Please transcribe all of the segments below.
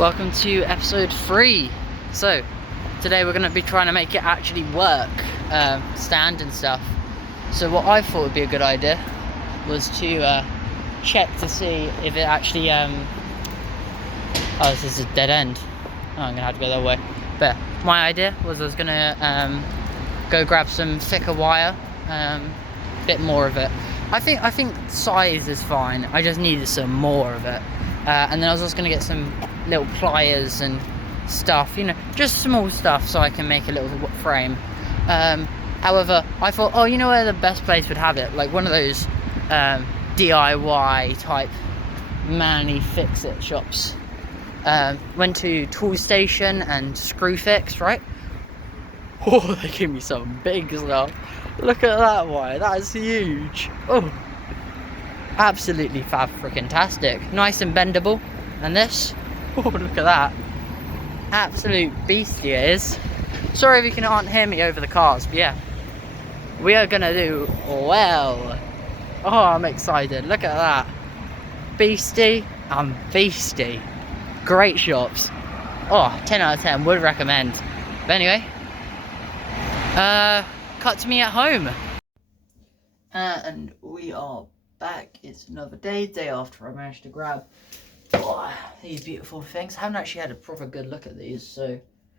Welcome to episode 3. So today we're going to be trying to make it actually work, stand and stuff. So what I thought would be a good idea was to check to see if it actually oh, this is a dead end. Oh, I'm gonna have to go that way. But my idea was I was gonna go grab some thicker wire, bit more of it. I think size is fine. I just needed some more of it. And then I was also gonna get some little pliers and stuff, you know, just small stuff so I can make a little frame. However, I thought, oh, you know where the best place would have it? Like one of those DIY type manly fix-it shops. Went to Tool Station and Screwfix, right? Oh, they gave me some big stuff. Look at that wire, that is huge. Oh, absolutely fab-freaking-tastic. Nice and bendable. And this, oh, look at that. Absolute beastie it is. Sorry if you can't hear me over the cars, but yeah. We are gonna do well. Oh, I'm excited. Look at that. Beastie and beastie. Great shops. Oh, 10 out of 10. Would recommend. But anyway, cut to me at home. And we are back. It's another day after I managed to grab these beautiful things. I haven't actually had a proper good look at these, so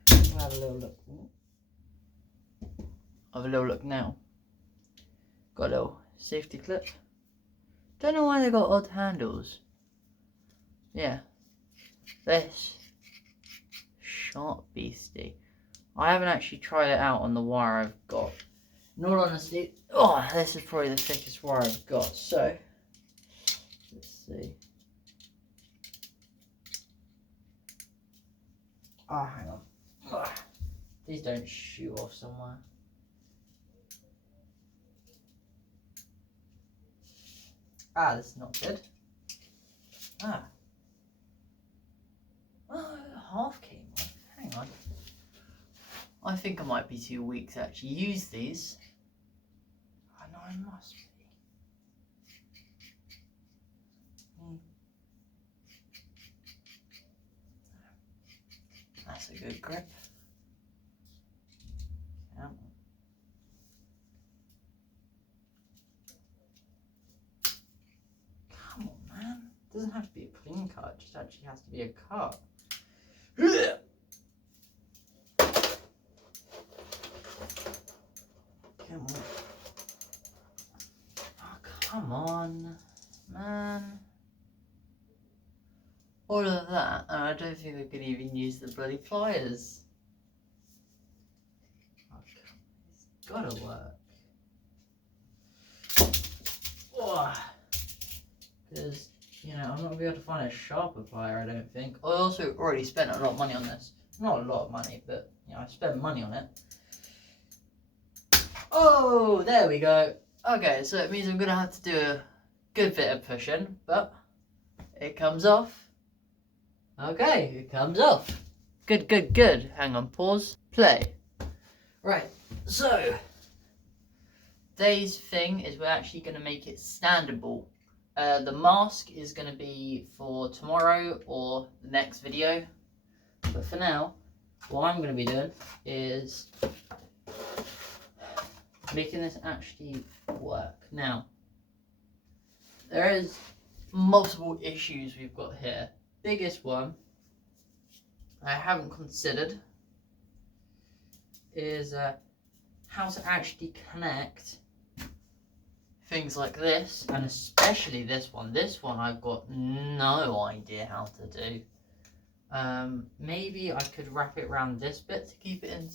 we'll have a little look. Have a little look now. Got a little safety clip. Don't know why they got odd handles. Yeah. This sharp beastie. I haven't actually tried it out on the wire I've got. In all honesty, oh, this is probably the thickest wire I've got. So let's see. Oh, hang on. Oh, these don't shoot off somewhere. Ah, this is not good. Ah. Oh, half came off. Hang on. I think I might be too weak to actually use these. I know I must be. That's a good grip. Come on, man. It doesn't have to be a clean cut, it just actually has to be a cut. Come on. Oh, come on, man. All of that, and I don't think I could even use the bloody pliers. Oh, it's gotta work. Because, you know, I'm not gonna be able to find a sharper plier, I don't think. I also already spent a lot of money on this. Not a lot of money, but, you know, I spent money on it. Oh, there we go. Okay, so it means I'm gonna have to do a good bit of pushing, but it comes off. Okay, it comes off. Good. Hang on, pause, play. Right, so today's thing is we're actually gonna make it standable. The mask is gonna be for tomorrow or the next video. But for now, what I'm gonna be doing is making this actually work. Now, there is multiple issues we've got here. Biggest one I haven't considered is how to actually connect things like this, and especially this one. This one I've got no idea how to do. Maybe I could wrap it around this bit to keep it in,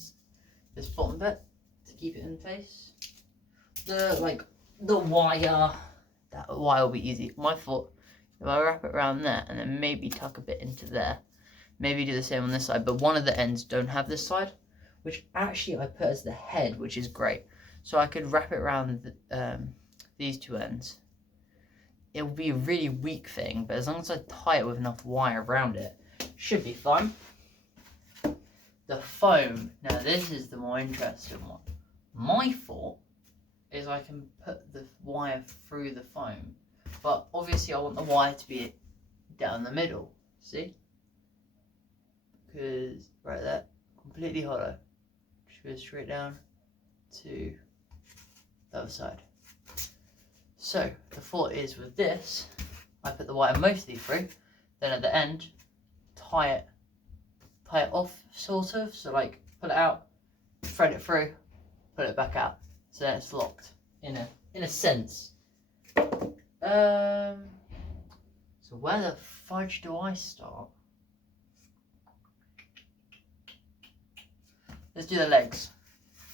this bottom bit to keep it in place. The wire, that wire will be easy. My thought, if I wrap it around there and then maybe tuck a bit into there, maybe do the same on this side, but one of the ends don't have this side, which actually I put as the head, which is great. So I could wrap it around these two ends. It will be a really weak thing, but as long as I tie it with enough wire around it, should be fine. The foam, now this is the more interesting one. My thought is I can put the wire through the foam, but obviously I want the wire to be down the middle, see? because right there, completely hollow. Just go straight down to the other side. So the thought is with this, I put the wire mostly through, then at the end, tie it off sort of, so like pull it out, thread it through, put it back out, so then it's locked in a sense. So where the fudge do I start? Let's do the legs.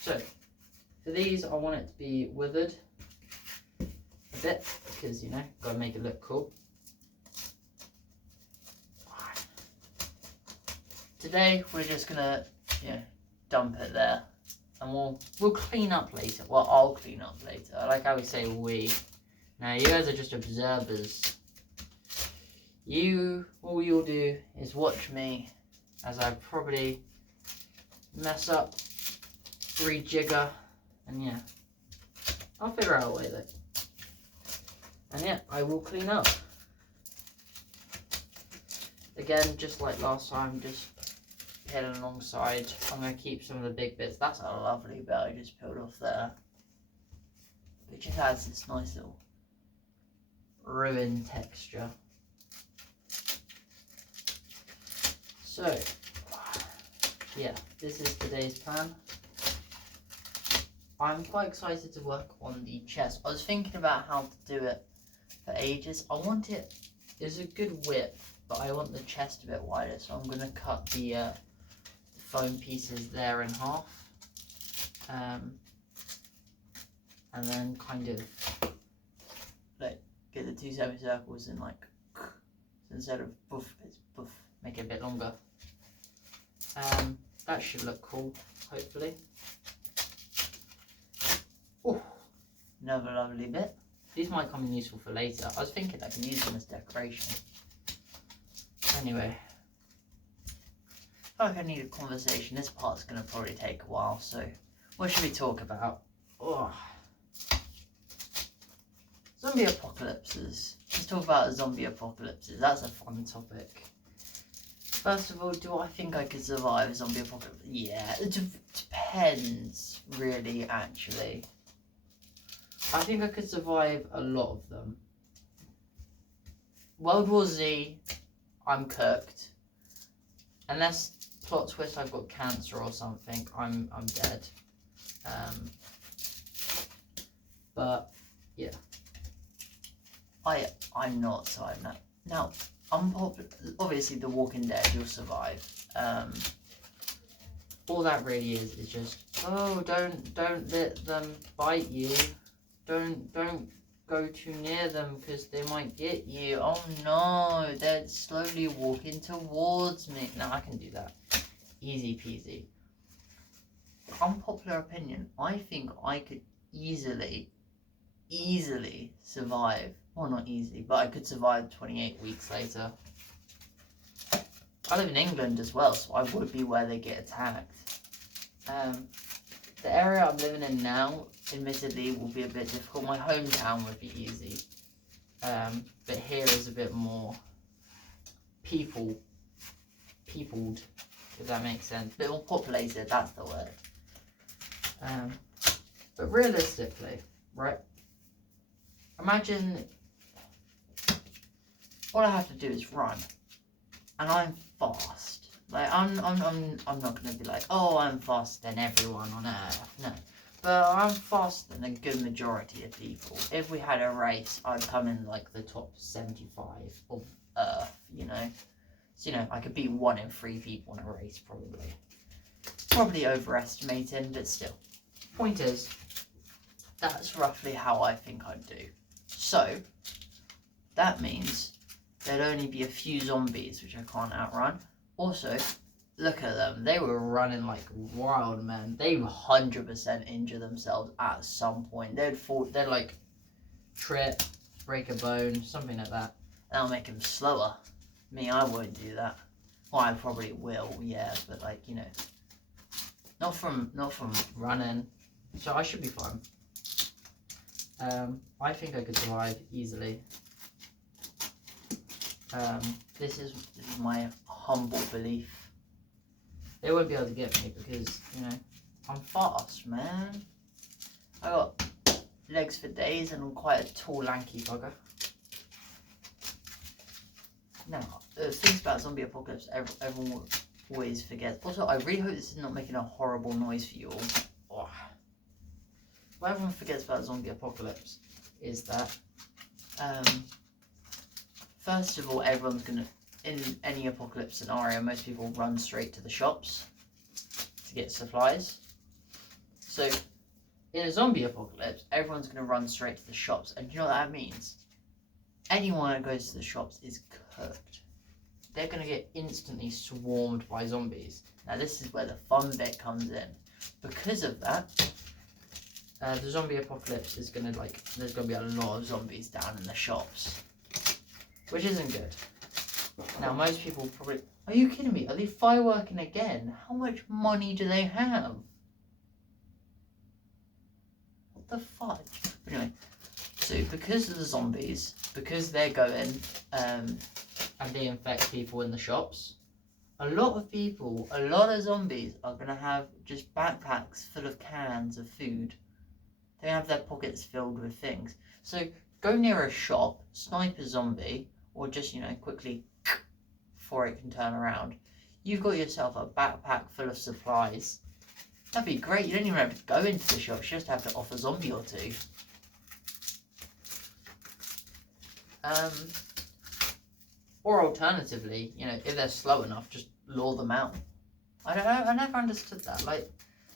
So for these, I want it to be withered a bit because, you know, gotta make it look cool. Today we're just gonna, you know, dump it there, and we'll clean up later. Well, I'll clean up later. I like how we say we. Now you guys are just observers. All you'll do is watch me as I probably mess up, rejigger, and yeah, I'll figure out a way though. And yeah, I will clean up. Again, just like last time, just heading alongside. I'm going to keep some of the big bits. That's a lovely bit I just peeled off there. It just adds this nice little ruined texture. So, yeah, this is today's plan. I'm quite excited to work on the chest. I was thinking about how to do it for ages. I want it, it's a good width, but I want the chest a bit wider, so I'm going to cut the foam pieces there in half. And then kind of like get the two semicircles and like, so instead of boof, it's boof, make it a bit longer. That should look cool, hopefully. Oh, another lovely bit. These might come in useful for later. I was thinking I can use them as decoration. Anyway, I feel like I need a conversation. This part's going to probably take a while, so what should we talk about? Oh. Zombie apocalypses. Let's talk about zombie apocalypses. That's a fun topic. First of all, do I think I could survive a zombie apocalypse? Yeah, it depends, really, actually. I think I could survive a lot of them. World War Z, I'm cooked. Unless, plot twist, I've got cancer or something, I'm dead. But, yeah. I'm not, so I'm not. Now, obviously, The Walking Dead, you'll survive. All that really is just, oh, don't let them bite you. Don't go too near them because they might get you. Oh no, they're slowly walking towards me. No, I can do that. Easy peasy. Unpopular opinion, I think I could easily survive. Well, not easily, but I could survive 28 weeks later. I live in England as well, so I would be where they get attacked. The area I'm living in now, admittedly, will be a bit difficult. My hometown would be easy. But here is a bit more peopled, if that makes sense. A bit more populated, that's the word. But realistically, right? Imagine all I have to do is run, and I'm fast. Like I'm not gonna be like, oh, I'm faster than everyone on Earth. No, but I'm faster than a good majority of people. If we had a race, I'd come in like the top 75 of Earth. You know, so you know I could beat 1 in 3 people in a race probably. Probably overestimating, but still. Point is, that's roughly how I think I'd do. So that means there'd only be a few zombies which I can't outrun. Also, look at them. They were running like wild men. They 100% injure themselves at some point. They'd like trip, break a bone, something like that. That'll make them slower. Me, I won't do that. Well, I probably will, yeah, but like, you know, not from running. So I should be fine. I think I could survive easily. This is my humble belief. They won't be able to get me because, you know, I'm fast, man. I got legs for days and I'm quite a tall, lanky bugger. Now, there's things about zombie apocalypse everyone always forgets. Also, I really hope this is not making a horrible noise for you all. Oh. What everyone forgets about zombie apocalypse is that, first of all, everyone's gonna, in any apocalypse scenario, most people run straight to the shops to get supplies. So, in a zombie apocalypse, everyone's gonna run straight to the shops, and you know what that means? Anyone that goes to the shops is cooked. They're gonna get instantly swarmed by zombies. Now, this is where the fun bit comes in. Because of that, the zombie apocalypse is gonna, like, there's gonna be a lot of zombies down in the shops, which isn't good. Now, most people probably, are you kidding me? Are they fireworking again? How much money do they have? What the fudge? Anyway, so because of the zombies, because they're going and they infect people in the shops, a lot of zombies are gonna have just backpacks full of cans of food. They have their pockets filled with things. So go near a shop, snipe a zombie, or just, you know, quickly before it can turn around. You've got yourself a backpack full of supplies. That'd be great. You don't even have to go into the shop. You just have to off a zombie or two. Or alternatively, you know, if they're slow enough, just lure them out. I don't know. I never understood that. Like,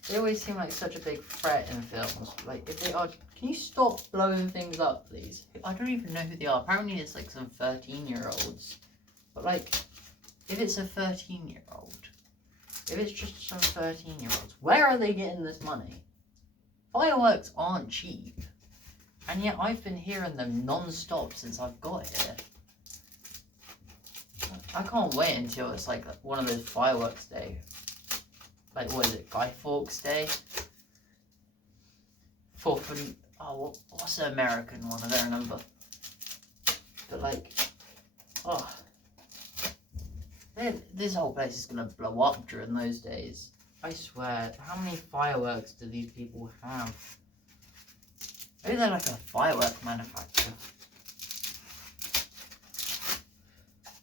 they always seem like such a big threat in films. Like, if they are, can you stop blowing things up, please? I don't even know who they are. Apparently, it's like some 13-year-olds. But like, if it's a 13-year-old, if it's just some 13-year-olds, where are they getting this money? Fireworks aren't cheap. And yet I've been hearing them non-stop since I've got here. I can't wait until it's like one of those fireworks day. Like, what is it, Guy Fawkes Day? What's the American one? I don't remember. But like, oh. This whole place is going to blow up during those days. I swear, how many fireworks do these people have? Maybe they're like a firework manufacturer.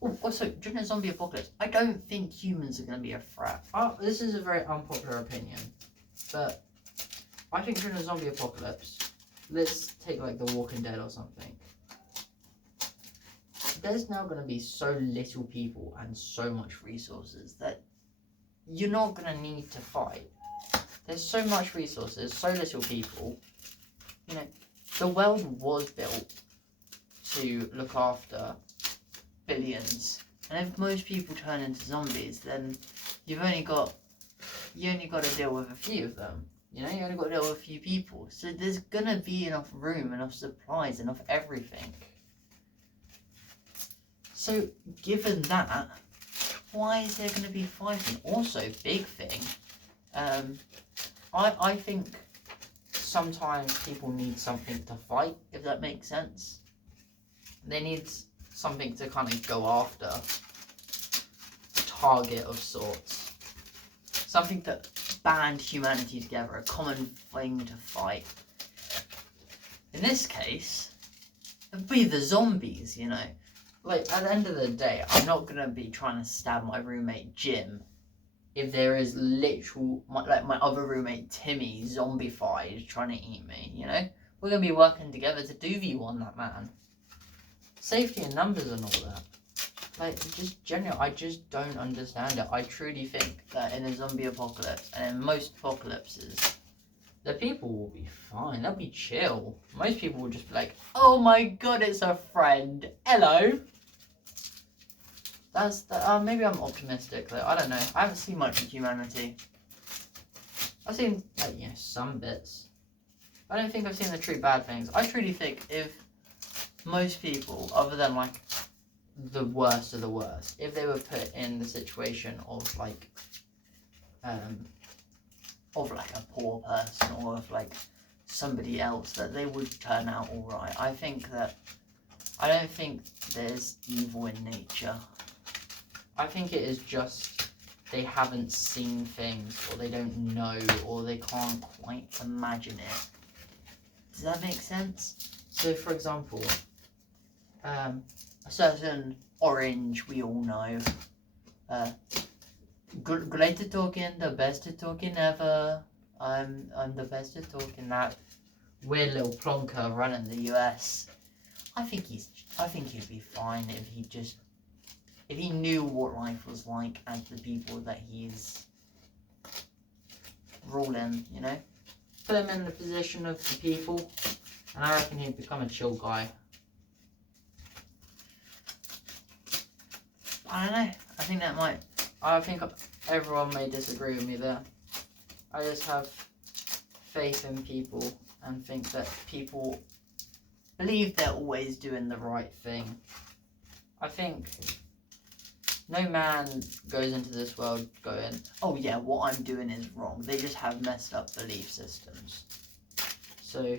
Oh, also, during a zombie apocalypse, I don't think humans are going to be a threat. This is a very unpopular opinion, but I think during a zombie apocalypse, let's take like The Walking Dead or something. There's now going to be so little people and so much resources that you're not going to need to fight. There's so much resources, so little people. You know, the world was built to look after billions, and if most people turn into zombies, then you only got to deal with a few of them. You know, you only got to deal with a few people. So there's gonna be enough room, enough supplies, enough everything. So given that, why is there gonna be fighting? Also, big thing. I think sometimes people need something to fight, if that makes sense. They need something to kind of go after, a target of sorts, something that band humanity together, a common thing to fight. In this case, it'd be the zombies, you know. Like, at the end of the day, I'm not gonna be trying to stab my roommate Jim if there is my other roommate Timmy zombified trying to eat me, you know. We're gonna be working together to 2v1 that man. Safety in numbers and all that. Like, just generally, I just don't understand it. I truly think that in a zombie apocalypse, and in most apocalypses, the people will be fine. They'll be chill. Most people will just be like, oh my god, it's a friend. Hello. Maybe I'm optimistic though. I don't know. I haven't seen much of humanity. I've seen, like, you know, some bits. I don't think I've seen the true bad things. I truly think if most people, other than like the worst of the worst, if they were put in the situation of like a poor person or of like somebody else, that they would turn out alright. I don't think there's evil in nature. I think it is just they haven't seen things, or they don't know, or they can't quite imagine it. Does that make sense? So, for example, a certain orange we all know. Great at talking, the best at talking ever. I'm the best at talking. That weird little plonker running the US. I think he'd be fine if he knew what life was like and the people that he's ruling, you know? Put him in the position of the people, and I reckon he'd become a chill guy. I don't know. I think everyone may disagree with me there. I just have faith in people and think that people believe they're always doing the right thing. I think no man goes into this world going, oh yeah, what I'm doing is wrong. They just have messed up belief systems. So,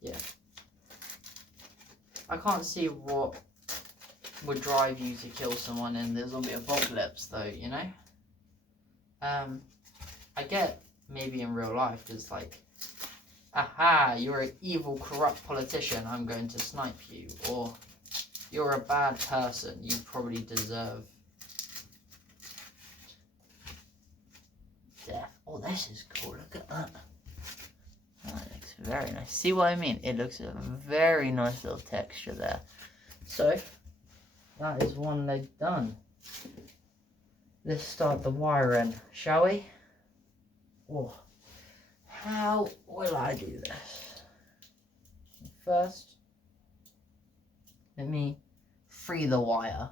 yeah. I can't see what would drive you to kill someone in the zombie apocalypse, though, you know? I get maybe in real life, it's like, aha, you're an evil, corrupt politician, I'm going to snipe you. Or, you're a bad person, you probably deserve death. Oh, this is cool, look at that. Oh, it looks very nice. See what I mean? It looks a very nice little texture there. So, that is one leg done. Let's start the wiring, shall we? Oh, how will I do this? First, let me free the wire.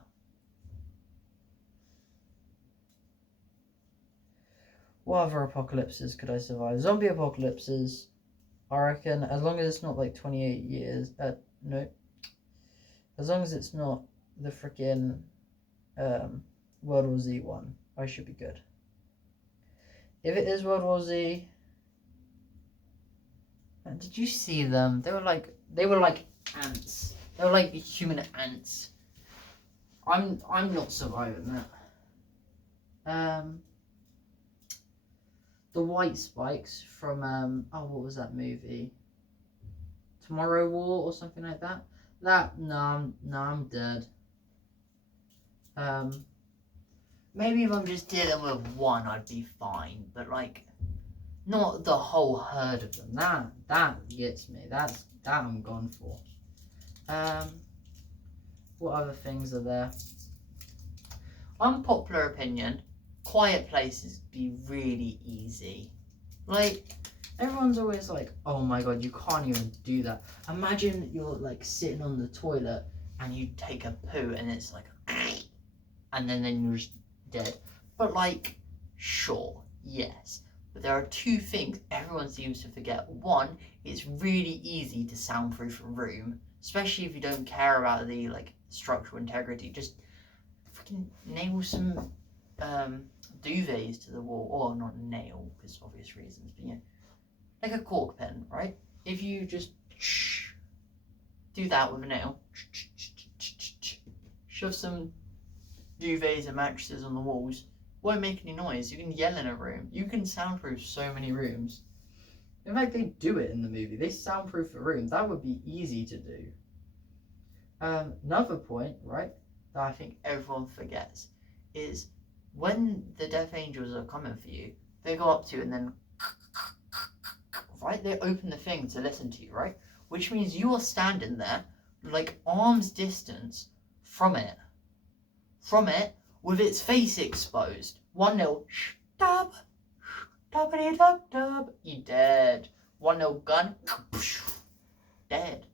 What other apocalypses could I survive? Zombie apocalypses, I reckon, as long as it's not like 28 years, no. As long as it's not the freaking World War Z one, I should be good. If it is World War Z, did you see them? They were like ants. They were like human ants. I'm not surviving that. The white spikes from what was that movie? Tomorrow War or something like that. No, I'm dead. Maybe if I'm just dealing with one, I'd be fine. But like, not the whole herd of them. That gets me. That I'm gone for. What other things are there? Unpopular opinion. Quiet places be really easy. Like, everyone's always like, oh my god, you can't even do that. Imagine you're like sitting on the toilet and you take a poo and it's like, and then you're just dead. But like, sure, yes. But there are two things everyone seems to forget. One, it's really easy to soundproof a room, especially if you don't care about the like structural integrity. Just freaking nail some duvets to the wall, or not nail because obvious reasons, but like a cork pen, right? If you just do that with a nail, shove some duvets and mattresses on the walls, won't make any noise. You can yell in a room. You can soundproof so many rooms. In fact, they do it in the movie. They soundproof a room. That would be easy to do. Another point, right, that I think everyone forgets is when the death angels are coming for you, they go up to you and then, right, they open the thing to listen to you, right? Which means you are standing there, like arm's distance from it, with its face exposed. One little dub, dubbity dub dub, you dead. One little gun, dead.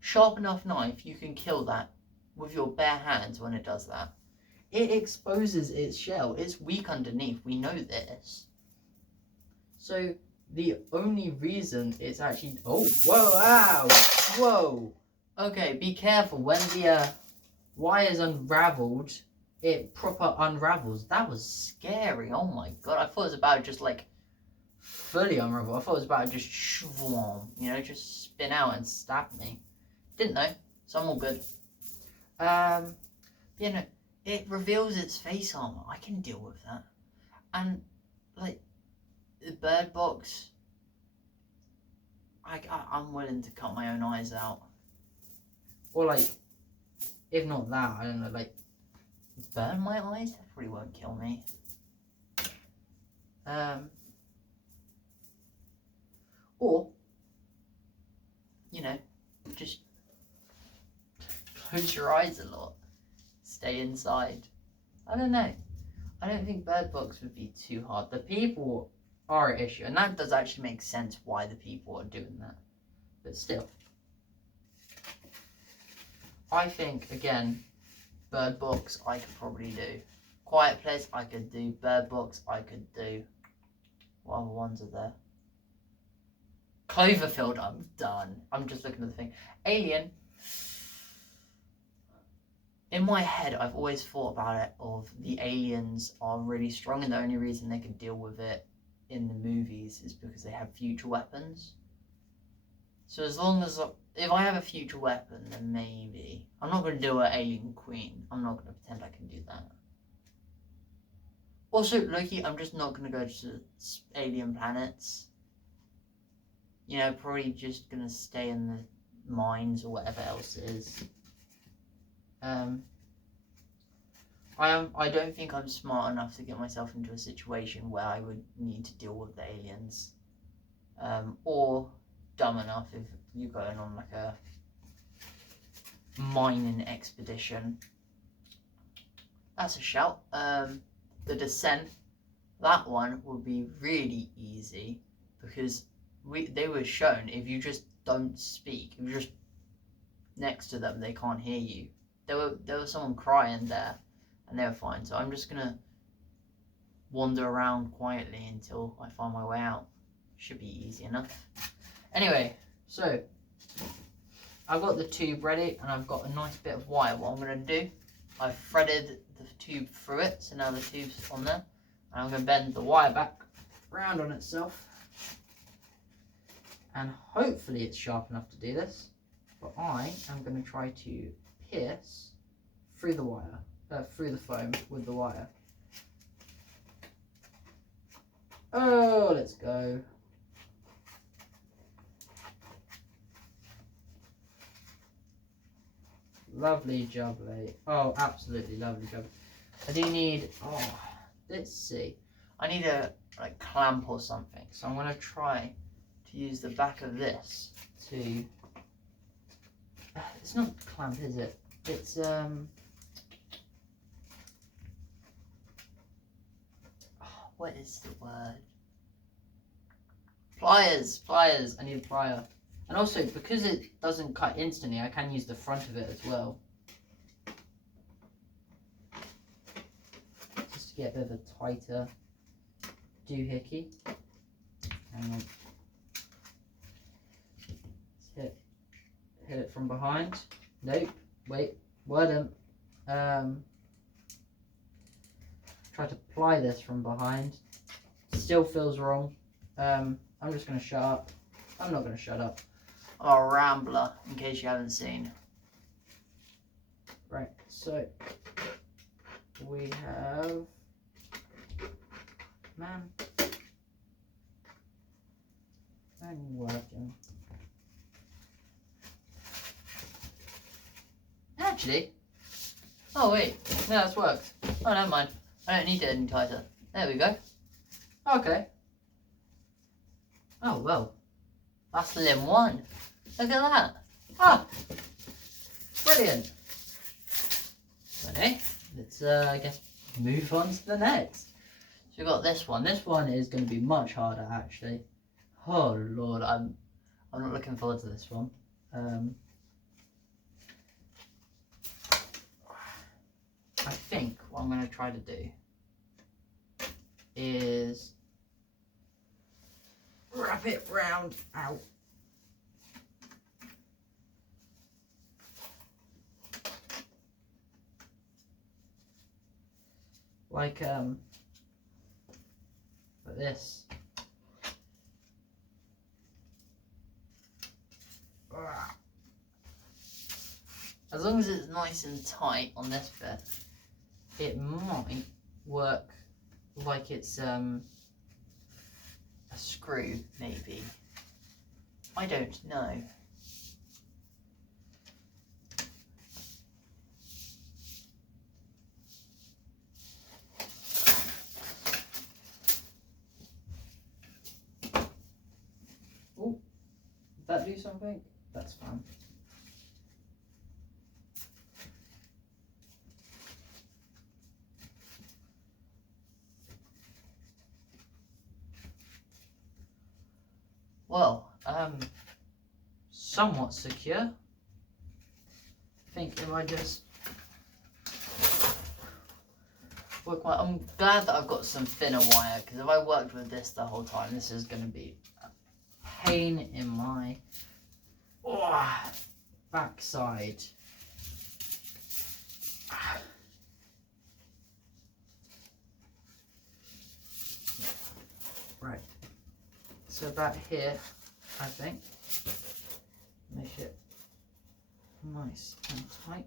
Sharp enough knife, you can kill that with your bare hands when it does that. It exposes its shell. It's weak underneath. We know this. So the only reason it's actually... Oh, whoa, ow, whoa. Okay, be careful. When the wire's unraveled, it proper unravels. That was scary. Oh my god. I thought it was about to just like fully unravel. I thought it was about to just shwam, just spin out and stab me. Didn't know. So I'm all good. it reveals its face armor. I can deal with that. And like the bird box, I'm willing to cut my own eyes out. Or like, if not that, I don't know, like burn my eyes. That probably won't kill me. Or, you know, just close your eyes a lot. Stay inside. I don't know. I don't think bird box would be too hard. The people are an issue, and that does actually make sense why the people are doing that. But still, I think, again, bird box I could probably do. Quiet Place I could do. Bird box I could do. What other ones are there? Cloverfield, I'm done. I'm just looking at the thing. Alien. In my head, I've always thought about it of the aliens are really strong, and the only reason they can deal with it in the movies is because they have future weapons. So as long as, if I have a future weapon, then maybe. I'm not going to do an alien queen. I'm not going to pretend I can do that. Also, Loki, I'm just not going to go to alien planets. You know, probably just going to stay in the mines or whatever else it is. I don't think I'm smart enough to get myself into a situation where I would need to deal with the aliens. Or dumb enough if you're going on like a mining expedition. That's a shout. The Descent, that one would be really easy because they were shown if you just don't speak, if you're just next to them, they can't hear you. There was someone crying there, and they were fine. So I'm just gonna wander around quietly until I find my way out. Should be easy enough. Anyway, so I've got the tube ready, and I've got a nice bit of wire. What I'm gonna do, I've threaded the tube through it, so now the tube's on there, and I'm gonna bend the wire back round on itself, and hopefully it's sharp enough to do this. But I am going to try to pierce through the wire, through the foam with the wire. Oh, let's go. Lovely jubbly. Oh, absolutely lovely jubbly. I do need, let's see. I need a clamp or something. So I'm going to try to use the back of this to... It's not clamp, is it? It's what is the word? Pliers. I need a plier. And also, because it doesn't cut instantly, I can use the front of it as well. Just to get a bit of a tighter doohickey. Hang on. Let's hit it from behind. Nope. Wait. Try to ply this from behind. Still feels wrong. I'm just going to shut up. I'm not going to shut up. I'm a rambler, in case you haven't seen. Right, so we have... Man. I'm working. Actually, oh wait, no, that's worked. Oh, never mind. I don't need it any tighter. There we go. Okay. Oh well, that's limb one. Look at that. Ah, brilliant. Okay, let's I guess move on to the next. So we've got this one. This one is going to be much harder actually. Oh lord, I'm not looking forward to this one. I think what I'm going to try to do is wrap it round out. Like this. As long as it's nice and tight on this bit, it might work like it's a screw, maybe. I don't know. Oh, did that do something? That's fine. Well, somewhat secure. I think if I just work my, I'm glad that I've got some thinner wire, because if I worked with this the whole time, this is going to be a pain in my backside. Right. So about here, I think, make it nice and tight.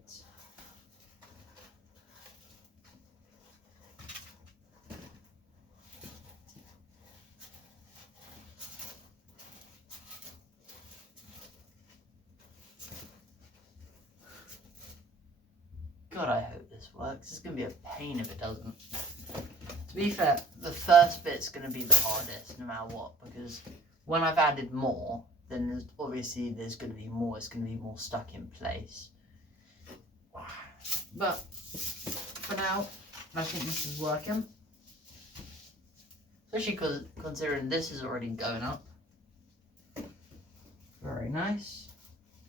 God, I hope this works. It's going to be a pain if it doesn't. To be fair, the first bit's going to be the hardest, no matter what, because when I've added more, then there's going to be more. It's going to be more stuck in place. But for now, I think this is working. Especially considering this is already going up. Very nice.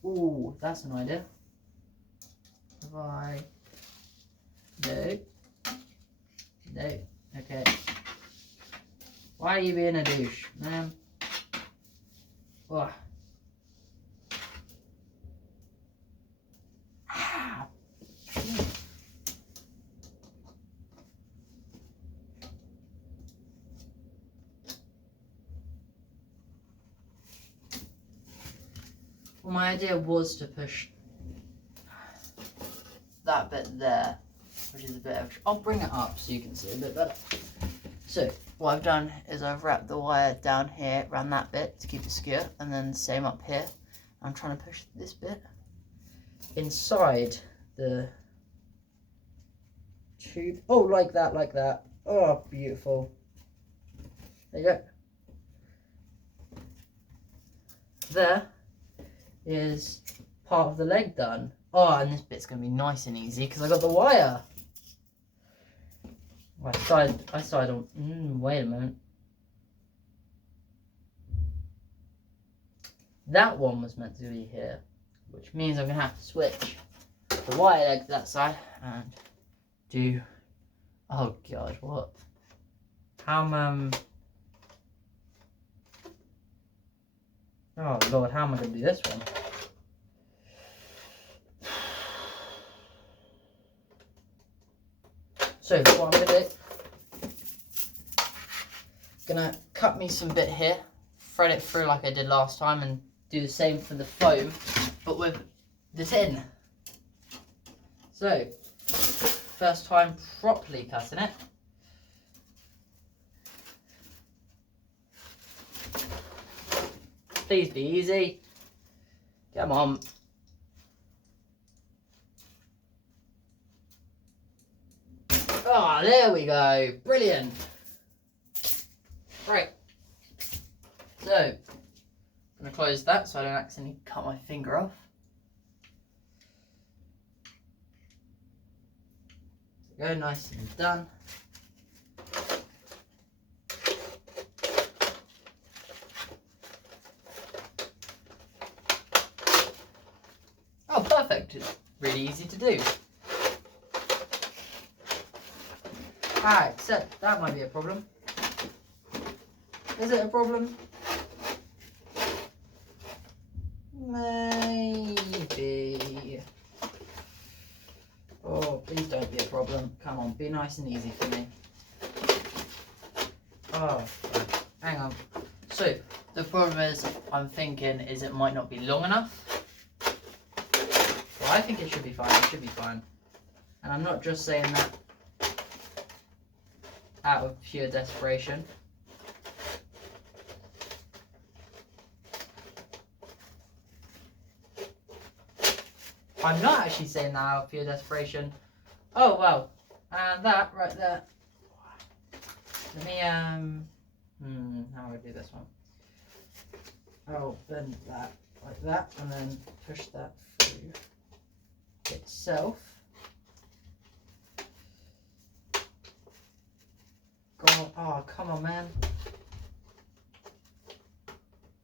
Ooh, that's an idea. If I... No. Okay. Why are you being a douche, man? Oh. Ah. Well, my idea was to push that bit there, which is a bit extra. I'll bring it up so you can see a bit better. So what I've done is I've wrapped the wire down here around that bit to keep it secure, and then the same up here. I'm trying to push this bit inside the tube. Oh, like that, like that. Oh, beautiful. There you go. There is part of the leg done. Oh, and this bit's going to be nice and easy because I got the wire. I started on, wait a minute. That one was meant to be here, which means I'm going to have to switch the wire leg to that side and do, oh God, what? Oh Lord, how am I going to do this one? So what I'm going to do, gonna cut me some bit here, thread it through like I did last time, and do the same for the foam, but with the tin. So, first time properly cutting it. Please be easy. Come on. Oh, there we go. Brilliant. Right. So, I'm going to close that so I don't accidentally cut my finger off. There we go, nice and done. Oh, perfect. It's really easy to do. Ah, except that might be a problem. Is it a problem? Maybe. Oh, please don't be a problem. Come on, be nice and easy for me. Oh, hang on. So, the problem is, I'm thinking, is it might not be long enough. Well, I think it should be fine. It should be fine. And I'm not just saying that out of pure desperation. I'm not actually saying that out of pure desperation. Oh well, and that right there. Let me how do I do this one? I'll bend that like that, and then push that through itself. Go, oh come on, man!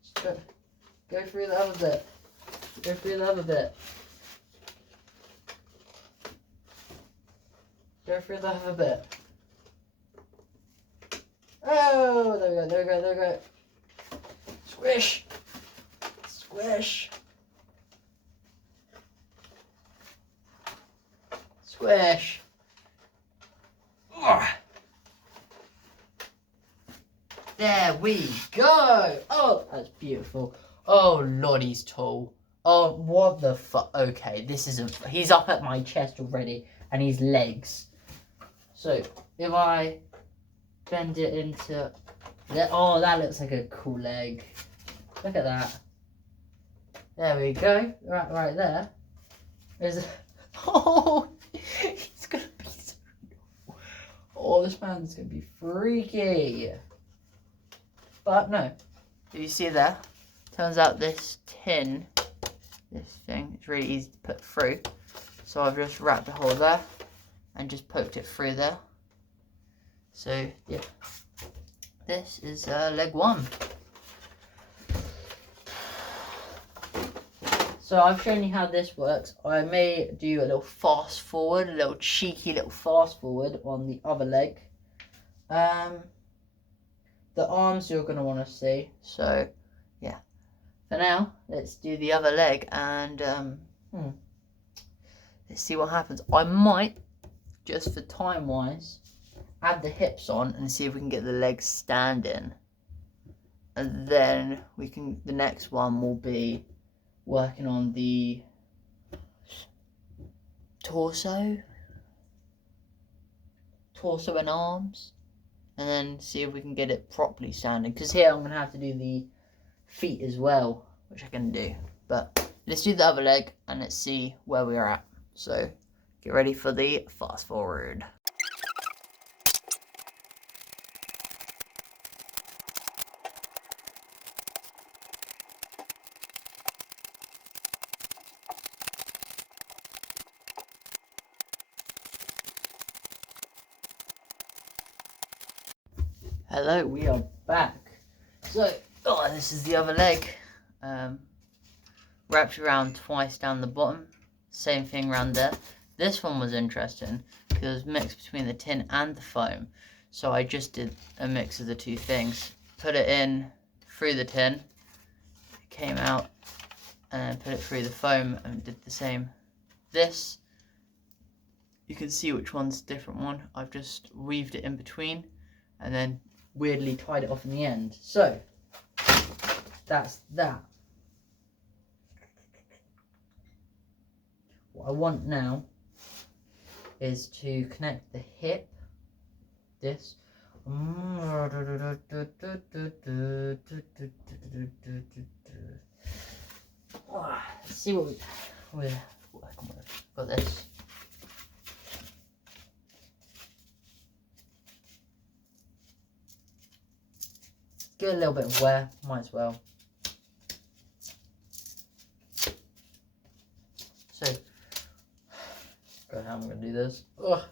Just go through the other bit. Go through the other bit. Go through the other bit. Oh, there we go, there we go, there we go. Squish! Squish! Squish! Ugh. There we go! Oh, that's beautiful. Oh, Lord, he's tall. Oh, what the fuck? Okay, this isn't... He's up at my chest already, and his legs. So, if I bend it into... Oh, that looks like a cool leg. Look at that. There we go. Right there. There's... Oh, he's gonna be so... Oh, this man's gonna be freaky. But no. Did you see there? Turns out this tin, this thing, it's really easy to put through. So I've just wrapped a hole there and just poked it through there. So yeah, this is leg one. So I've shown you how this works. I may do a little fast forward, a little cheeky little fast forward on the other leg. The arms you're going to want to see. So yeah, for now let's do the other leg and let's see what happens. I might, just for time wise, add the hips on and see if we can get the legs standing, and then we can, the next one will be working on the torso and arms, and then see if we can get it properly standing, because here I'm going to have to do the feet as well, which I can do. But let's do the other leg and let's see where we are at. So get ready for the fast forward. Hello, we are back. So, this is the other leg. Wrapped around twice down the bottom. Same thing around there. This one was interesting because it was mixed between the tin and the foam. So I just did a mix of the two things. Put it in through the tin. It came out, and then put it through the foam and did the same. This, you can see which one's the different one. I've just weaved it in between and then weirdly tied it off in the end. So that's that. What I want now is to connect the hip, this. Let's see what we're working with. Got this. Get a little bit of wear, might as well. So, how I'm going to do this. Ugh.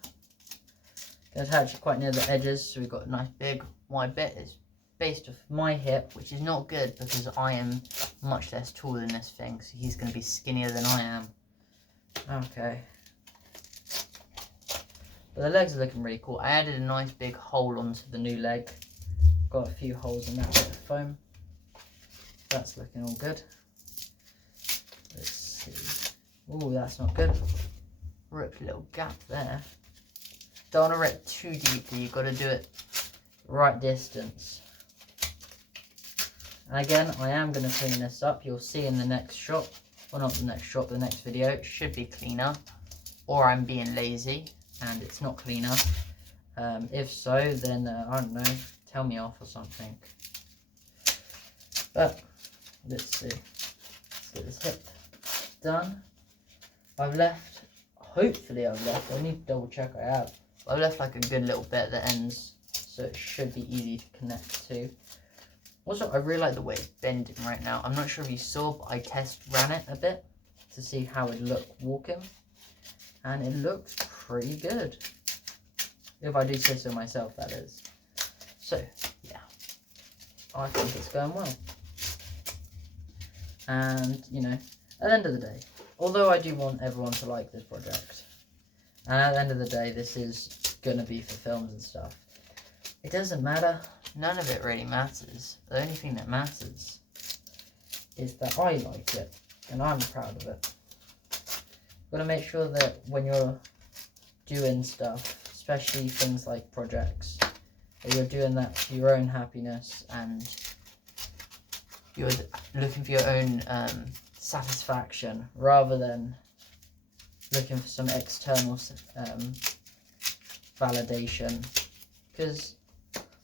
Going to attach it quite near the edges, so we've got a nice big wide bit. It's based off my hip, which is not good because I am much less tall than this thing, so he's going to be skinnier than I am. Okay. But the legs are looking really cool. I added a nice big hole onto the new leg. Got a few holes in that bit of foam. That's looking all good. Let's see. Oh, that's not good. Ripped a little gap there. Don't want to rip too deeply. You've got to do it right distance. And again, I am going to clean this up. You'll see in the next shot. Well, not the next shot, but the next video. It should be cleaner. Or I'm being lazy and it's not cleaner. If so, then I don't know, tell me off or something. But let's see. Let's get this hip done. Hopefully I've left, I need to double check I have. I've left like a good little bit at the ends, so it should be easy to connect to. Also, I really like the way it's bending right now. I'm not sure if you saw, but I ran it a bit to see how it looked walking. And it looks pretty good. If I do say so myself, that is. So, yeah. I think it's going well. And, you know, at the end of the day, although I do want everyone to like this project, and at the end of the day, this is going to be for films and stuff, it doesn't matter. None of it really matters. The only thing that matters is that I like it, and I'm proud of it. You've got to make sure that when you're doing stuff, especially things like projects, that you're doing that for your own happiness and you're looking for your own satisfaction rather than looking for some external validation. Because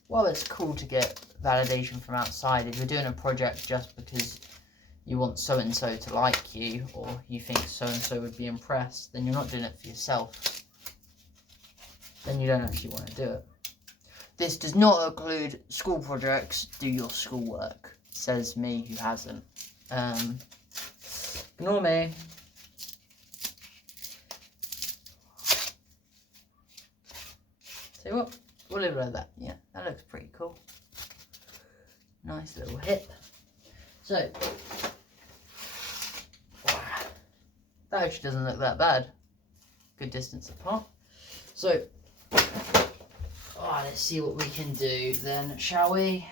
while it's cool to get validation from outside, if you're doing a project just because you want so-and-so to like you or you think so-and-so would be impressed, then you're not doing it for yourself. Then you don't actually want to do it. This does not include school projects. Do your schoolwork, says me who hasn't. Ignore me. See what? We'll leave it like that. Yeah, that looks pretty cool. Nice little hip. So, that actually doesn't look that bad. Good distance apart. So, let's see what we can do then, shall we?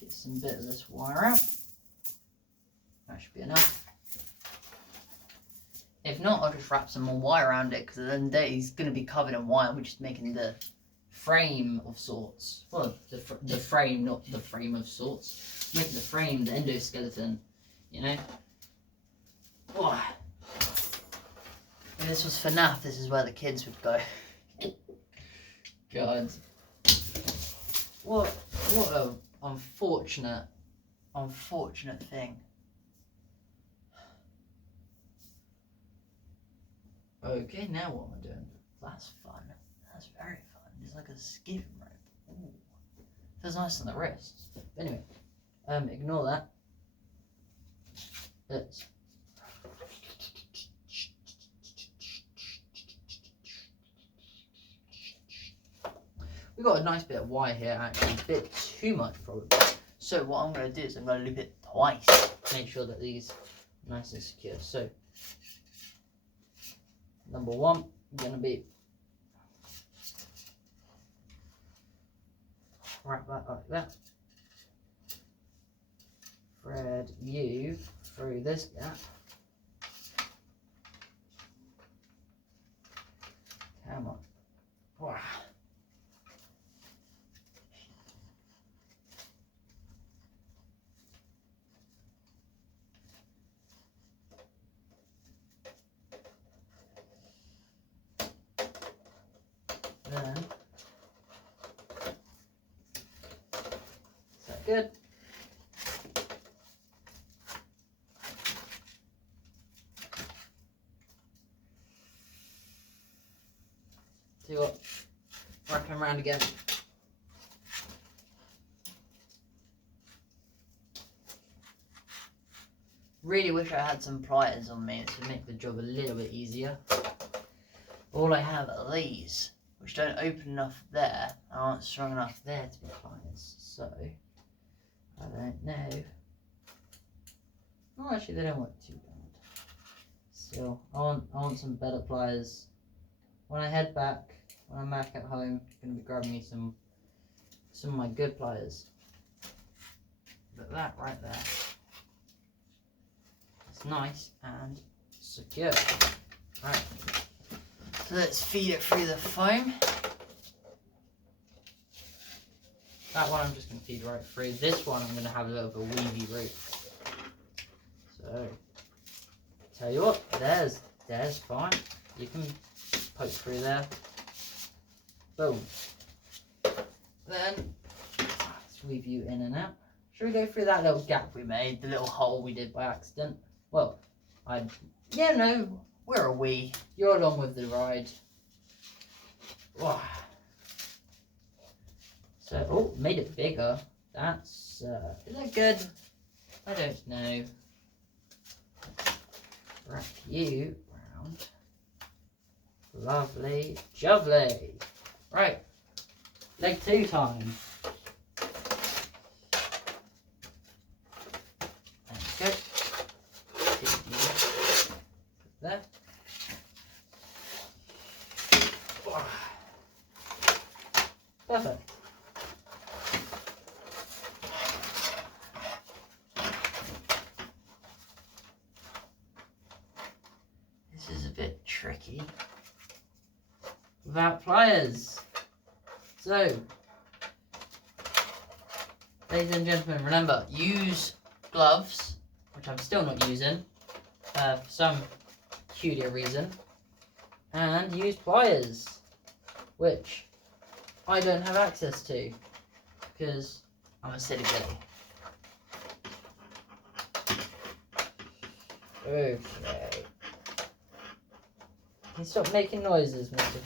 Get some bit of this wire out. That should be enough. If not, I'll just wrap some more wire around it, because at the end of the day, it's going to be covered in wire. We're just making the frame of sorts. Well, the frame, not the frame of sorts. Making the frame, the endoskeleton, you know? Oh. If this was FNAF, this is where the kids would go. God. What a unfortunate thing. Okay, now what am I doing? That's fun. That's very fun. It's like a skipping rope. Ooh. Feels nice on the wrists. But anyway, ignore that. Let's. We've got a nice bit of wire here, actually. A bit too much, probably. So what I'm going to do is I'm going to loop it twice to make sure that these are nice and secure. So, number one, going to be wrap that like that. Thread you through this gap. Come on. Wow. Then, is that good? See what? Wrapping them around again. Really wish I had some pliers on me to make the job a little bit easier. All I have are these, which don't open enough there, and aren't strong enough there to be pliers. So, I don't know. Oh, actually, they don't work too bad. Still, I want some better pliers. When I head back, when I'm back at home, I'm going to be grabbing me some of my good pliers. But that right there, it's nice and secure. Right. So let's feed it through the foam. That one I'm just going to feed right through. This one I'm going to have a little bit of a weavy root. So, tell you what, there's fine. You can poke through there. Boom. Then, let's weave you in and out. Should we go through that little gap we made, the little hole we did by accident? Well, we're a we. You're along with the ride. Wow. So, oh, made it bigger. That's, is that good? I don't know. Wrap you around. Lovely, jubbly. Right, leg 2 time. There we go. There. Perfect. This is a bit tricky without pliers. So, ladies and gentlemen, remember, use gloves, which I'm still not using for some peculiar reason, and use pliers, which I don't have access to because I'm a silly billy. Okay. Can you stop making noises, Mr.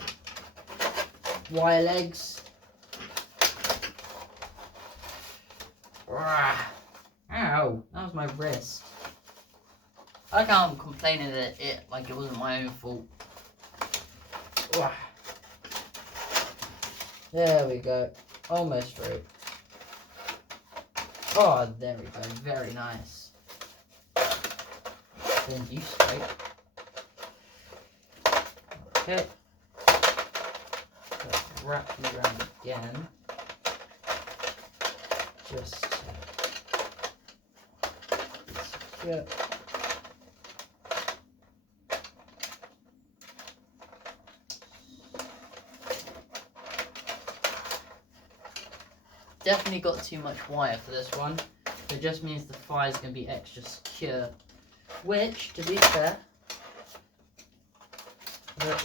Wire legs? Ow, that was my wrist. I can't complain at it like it wasn't my own fault. There we go. Almost through. Oh, there we go. Very nice. Then you straight. Okay. Let's wrap you around again. Just secure. Definitely got too much wire for this one. It just means the thigh is going to be extra secure. Which, to be fair,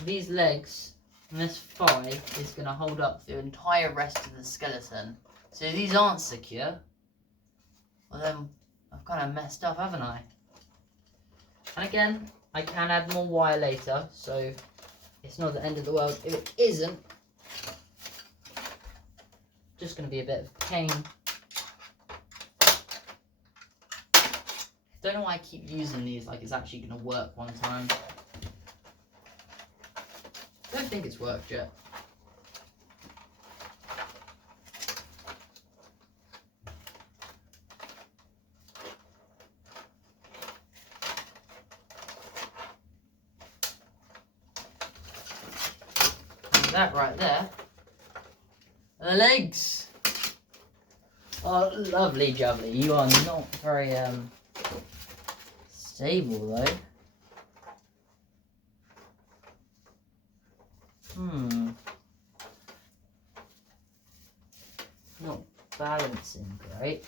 these legs and this thigh is going to hold up the entire rest of the skeleton. So if these aren't secure, well then I've kind of messed up, haven't I? And again, I can add more wire later, so it's not the end of the world if it isn't. Just going to be a bit of pain. Don't know why I keep using these like it's actually going to work one time. Don't think it's worked yet. And that right there are the legs. Oh, lovely jubbly. You are not very stable though. Not balancing great.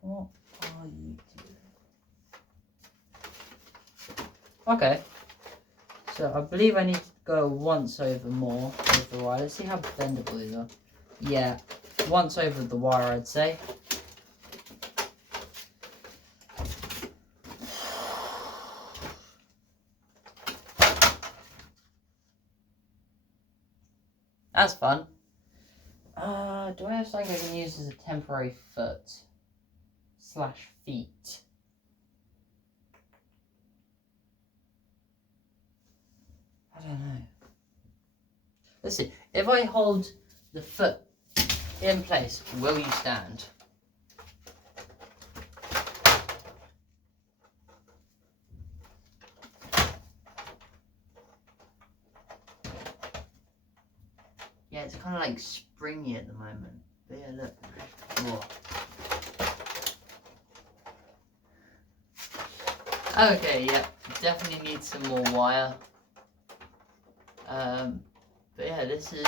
What are you doing? Okay. So I believe I need to go once over more with the wire. Let's see how bendable these are. Yeah, once over the wire I'd say. That's fun. Do I have something I can use as a temporary foot / feet? I don't know. Let's see. If I hold the foot in place, will you stand? Yeah, it's kind of like springy at the moment. But yeah, look. Whoa. Okay, yeah, definitely need some more wire. But yeah, this is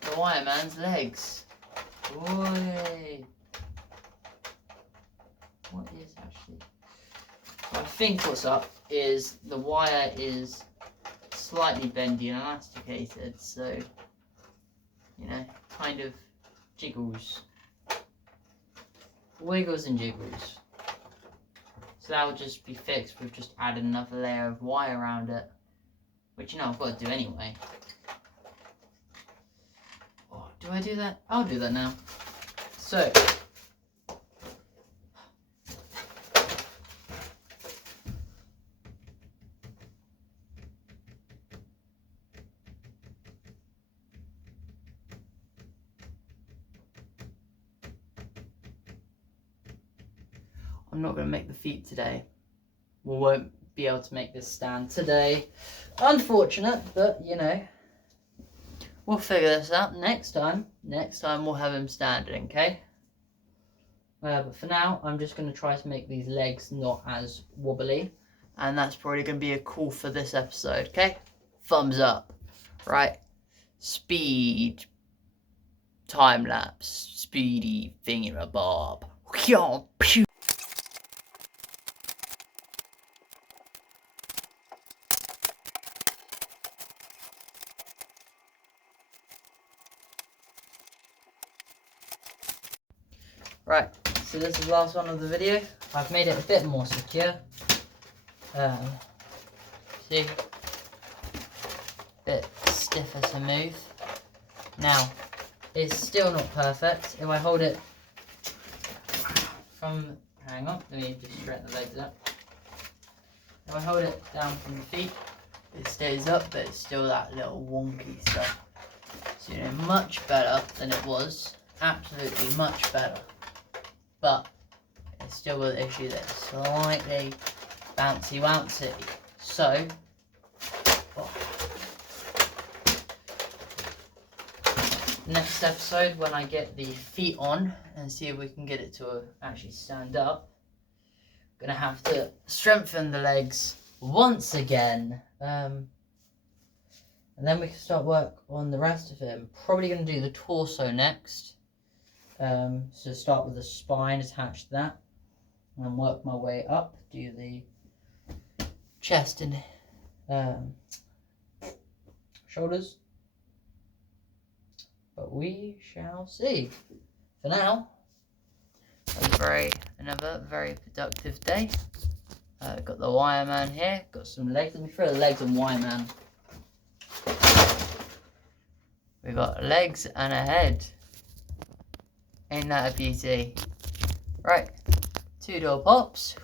the wire man's legs. Boy. What is actually? I think what's up is the wire is slightly bendy and elasticated, so, you know, kind of jiggles. Wiggles and jiggles. So that will just be fixed with just adding another layer of wire around it. Which, you know, I've got to do anyway. Oh, do I do that? I'll do that now. So, I'm not going to make the feet today. We won't be able to make this stand today. Unfortunate, but you know, we'll figure this out next time. Next time we'll have him standing, okay? But for now, I'm just going to try to make these legs not as wobbly. And that's probably going to be a call for this episode, okay? Thumbs up. Right. Speed. Time lapse. Speedy thingamabob. Pew. Right, so this is the last one of the video. I've made it a bit more secure. See? Bit stiffer to move. Now, it's still not perfect. If I hold it from, hang on, let me just straighten the legs up. If I hold it down from the feet, it stays up, but it's still that little wonky stuff. So, you know, much better than it was. Absolutely much better. But it's still got the issue that it's slightly bouncy. So, next episode, when I get the feet on and see if we can get it to actually stand up, I'm gonna have to strengthen the legs once again, and then we can start work on the rest of it. I'm probably gonna do the torso next. So start with the spine attached to that, and work my way up, do the chest and shoulders, but we shall see. For now, another very productive day. Got the wire man here, got some legs. Let me throw the legs on wire man. We got legs and a head. Ain't that a beauty? Right, 2-door pops.